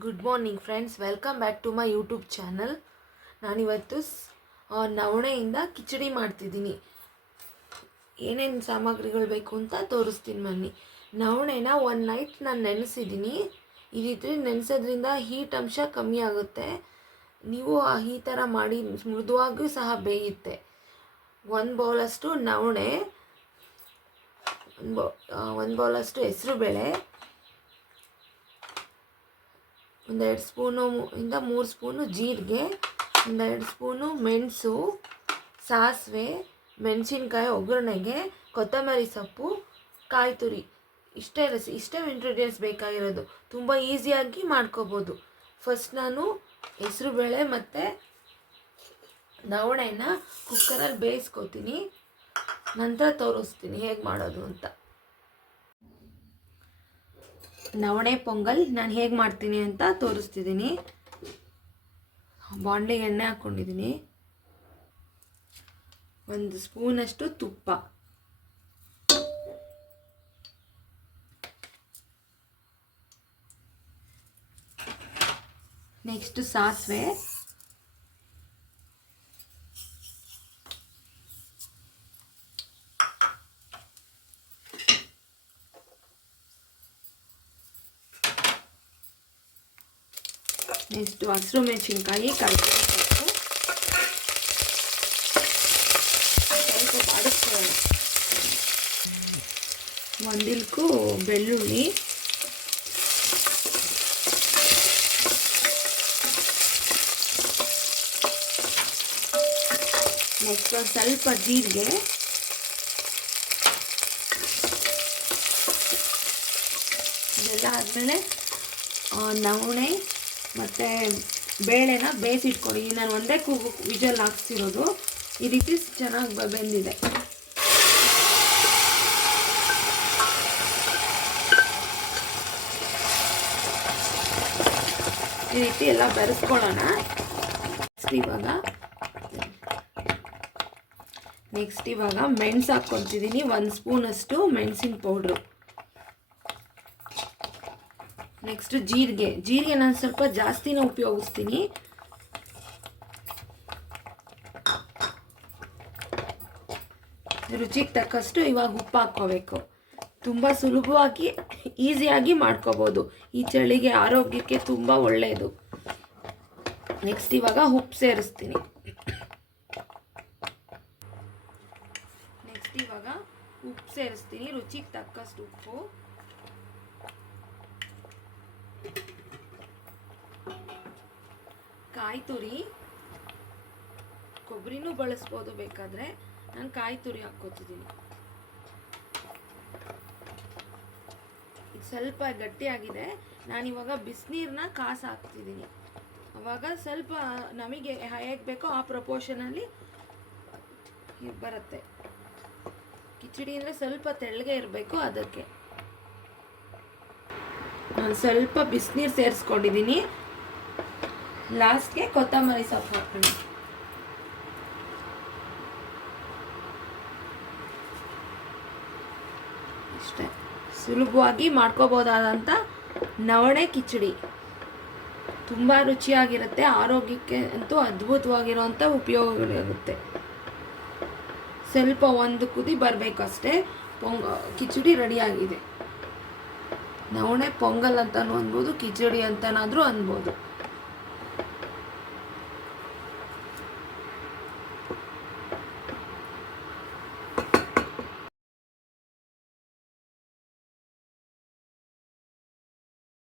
Good morning friends welcome back to my YouTube channel ನಾನಿವತ್ತು ನವಣೆಯಿಂದ ಕಿಚಡಿ ಮಾಡ್ತಿದ್ದೀನಿ. ಏನೇನು ಸಾಮಗ್ರಿಗಳು ಬೇಕು ಅಂತ ತೋರಿಸ್ತೀನಿ ಬನ್ನಿ. ನವಣೆನ ಒನ್ ನೈಟ್ ನಾನು ನೆನೆಸಿದ್ದೀನಿ ಈ ರೀತಿ ನೆನೆಸೋದ್ರಿಂದ ಹೀಟ್ ಅಂಶ ಕಮ್ಮಿ ಆಗುತ್ತೆ. ನೀವು ಈ ಥರ ಮಾಡಿ ಮೃದುವಾಗಿಯೂ ಸಹ ಬೇಯುತ್ತೆ. ಒಂದು ಬೌಲಷ್ಟು ನವಣೆ, ಒಂದು ಒಂದು ಬೌಲಷ್ಟು ಹೆಸರುಬೇಳೆ ಒಂದೆರಡು ಸ್ಪೂನು ಇಂದ ಮೂರು ಸ್ಪೂನು ಜೀರಿಗೆ, ಒಂದೆರಡು ಸ್ಪೂನು ಮೆಣಸು, ಸಾಸಿವೆ, ಮೆಣಸಿನ್ಕಾಯಿ, ಒಗ್ಗರಣೆಗೆ ಕೊತ್ತಂಬರಿ ಸೊಪ್ಪು, ಕಾಯಿ ತುರಿ. ಇಷ್ಟೇ ರಸಿ, ಇಷ್ಟೇ ಇಂಗ್ರೀಡಿಯೆಂಟ್ಸ್ ಬೇಕಾಗಿರೋದು. ತುಂಬ ಈಸಿಯಾಗಿ ಮಾಡ್ಕೋಬೋದು. ಫಸ್ಟ್ ನಾನು ಹೆಸರುಬೇಳೆ ಮತ್ತು ನವಣೆನ ಕುಕ್ಕರಲ್ಲಿ ಬೇಯಿಸ್ಕೊತೀನಿ. ನಂತರ ತೋರಿಸ್ತೀನಿ ಹೇಗೆ ಮಾಡೋದು ಅಂತ. ನವಣೆ ಪೊಂಗಲ್ ನಾನು ಹೇಗೆ ಮಾಡ್ತೀನಿ ಅಂತ ತೋರಿಸ್ತಿದ್ದೀನಿ ಬಾಂಡ್ಲಿಗೆ ಎಣ್ಣೆ ಹಾಕ್ಕೊಂಡಿದ್ದೀನಿ ಒಂದು ಸ್ಪೂನಷ್ಟು ತುಪ್ಪ. ನೆಕ್ಸ್ಟ್ ಸಾಸಿವೆ. ನೆಕ್ಸ್ಟ್ ಹಸಿರು ಮೆಣಸಿನ್ಕಾಯಿ ಕರಿಬೇವು ಸೊಪ್ಪು. ಒಂದಿಲ್ಕು ಬೆಳ್ಳುಳ್ಳಿ. ನೆಕ್ಸ್ಟ್ ಒಂದು ಸ್ವಲ್ಪ ಜೀರಿಗೆ. ಇದೆಲ್ಲ ಆದಮೇಲೆ ನವಣೆ. ಮತ್ತು ಬೇಳೆನ ಬೇಯಿಸಿಟ್ಕೊಳ್ಳಿ. ನಾನು ಒಂದೇ ಕೂಗು ವಿಜಲ್ ಹಾಕ್ತಿರೋದು ಈ ರೀತಿ ಚೆನ್ನಾಗಿ ಬೆಂದಿದೆ. ಈ ರೀತಿ ಎಲ್ಲ ಬೆರೆಸ್ಕೊಳ್ಳೋಣ. ಇವಾಗ ನೆಕ್ಸ್ಟ್ ಇವಾಗ ಮೆಣಸು ಹಾಕ್ಕೊತಿದ್ದೀನಿ ಒಂದು ಸ್ಪೂನಷ್ಟು ಮೆಣಸಿನ ಪೌಡ್ರು ನೆಕ್ಸ್ಟ್ ಜೀರಿಗೆ. ಜೀರಿಗೆ ನಾನು ಸ್ವಲ್ಪ ಜಾಸ್ತಿನೇ ಉಪಯೋಗಿಸ್ತೀನಿ. ರುಚಿಗೆ ತಕ್ಕಷ್ಟು ಇವಾಗ ಉಪ್ಪು ಹಾಕ್ಕೋಬೇಕು. ತುಂಬ ಸುಲಭವಾಗಿ, ಈಸಿಯಾಗಿ ಮಾಡ್ಕೋಬೋದು. ಈ ಚಳಿಗೆ ಆರೋಗ್ಯಕ್ಕೆ ತುಂಬ ಒಳ್ಳೆಯದು ನೆಕ್ಸ್ಟ್ ಇವಾಗ ಉಪ್ಪು ಸೇರಿಸ್ತೀನಿ. ನೆಕ್ಸ್ಟ್ ಇವಾಗ ಉಪ್ಪು ಸೇರಿಸ್ತೀನಿ. ರುಚಿಗೆ ತಕ್ಕಷ್ಟು ಉಪ್ಪು. ಕಾಯಿ ತುರಿ ಕೊಬ್ಬರಿನೂ ಬಳಸ್ಬೋದು ಬೇಕಾದರೆ. ನಾನು ಕಾಯಿ ತುರಿ ಹಾಕ್ಕೋತಿದ್ದೀನಿ ಇದು ಸ್ವಲ್ಪ ಗಟ್ಟಿಯಾಗಿದೆ. ನಾನಿವಾಗ ಬಿಸಿನೀರನ್ನ ಕಾಸು ಹಾಕ್ತಿದ್ದೀನಿ ಅವಾಗ ಸ್ವಲ್ಪ ನಮಗೆ ಹೇಗೆ ಬೇಕೋ ಆ ಪ್ರಪೋರ್ಷನಲ್ಲಿ ಬರುತ್ತೆ. ಕಿಚಡಿ ಅಂದರೆ ಸ್ವಲ್ಪ ತೆಳ್ಳಗೆ ಇರಬೇಕು ಅದಕ್ಕೆ. ನಾನು ಸ್ವಲ್ಪ ಬಿಸಿನೀರು ಸೇರಿಸ್ಕೊಂಡಿದ್ದೀನಿ ಲಾಸ್ಟ್ಗೆ ಕೊತ್ತಂಬರಿ ಸೊಪ್ಪು ಹಾಕೋಣ ಇಷ್ಟೇ. ಸುಲಭವಾಗಿ ಮಾಡ್ಕೋಬೋದಾದಂಥ ನವಣೆ ಕಿಚಡಿ. ತುಂಬ ರುಚಿಯಾಗಿರುತ್ತೆ, ಆರೋಗ್ಯಕ್ಕೆ ಅಂತೂ ಅದ್ಭುತವಾಗಿರೋಂಥ ಉಪಯೋಗಗಳಿರುತ್ತೆ. ಸ್ವಲ್ಪ ಒಂದು ಕುದಿ ಬರಬೇಕು ಅಷ್ಟೇ ಪೊಂಗ, ಕಿಚಡಿ ರೆಡಿಯಾಗಿದೆ. ನವಣೆ ಪೊಂಗಲ್ ಅಂತಲೂ ಅನ್ಬೋದು, ಕಿಚಡಿ ಅಂತನಾದರೂ ಅನ್ಬೋದು.